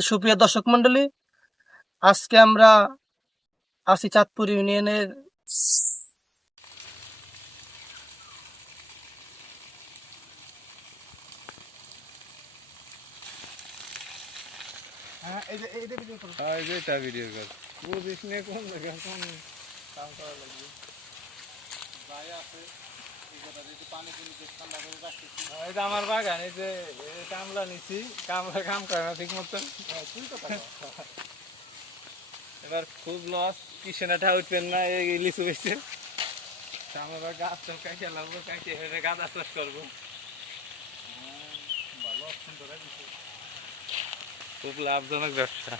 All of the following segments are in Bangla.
সুপ্রিয় দর্শক মন্ডলী আজকে আমরা আছি চাঁদপুর ইউনিয়নের হ্যাঁ ভিডিও হ্যাঁ যে এটা ভিডিও কর বুঝিস নে কোন জায়গা কোন কাম করা লাগবে ভাই আছে এই কথা যদি পানি কিনে যে ঠান্ডা করে রাখতেছি এটা আমার বাগান এই যে কামলা নিছি কামলা কাম করে না ঠিক মতন? এবার খুব লস কিষেনাটা উঠবেন না এই লিচু বেশি আমরা গাছ তো কাইটে লাগবো কাইটে হেঁটে গাঁদা চাষ করব। দিছে। খুব লাভজনক ব্যবসা।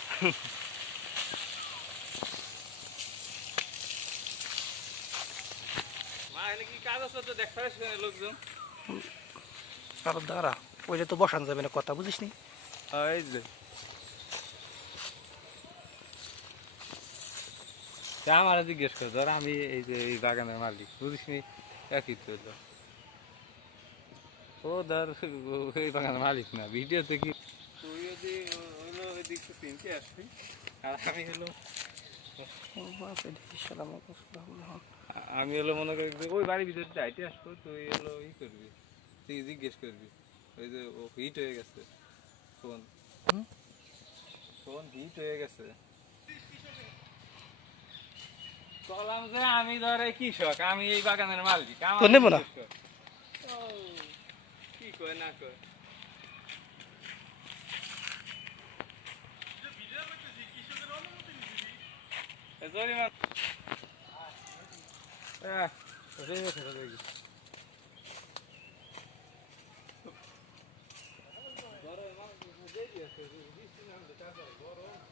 আর দাঁড়া ওইটা তো বসান যাবে না কথা বুঝিস নি হ্যাঁ, এই যে। তা আমার জিজ্ঞেস কর ধর আমি এই যে এই বাগানের মালিক বুঝিস নি একই তো ধর। ও ধর ও এই বাগানের মালিক না ভিডিওতে কি তুই যদি হইল ওই দিক থেকে চিনতে আসবি। আর আমি হলো। আমি হলো মনে করি যে ওই বাড়ির ভিতরে যাইতে আসব তুই হলো ই করবি তুই জিজ্ঞেস করবি। ওই যে ও হিট হয়ে গেছে। ফোন। ফোন হিট হয়ে গেছে। বললাম যে আমি ধরে কৃষক আমি এই বাগানের মালিক আমার না। কি কয় না কয়। Eh, così lo vedo qui. Guarda, ma non vedi che è difficile andare a casa, guarda.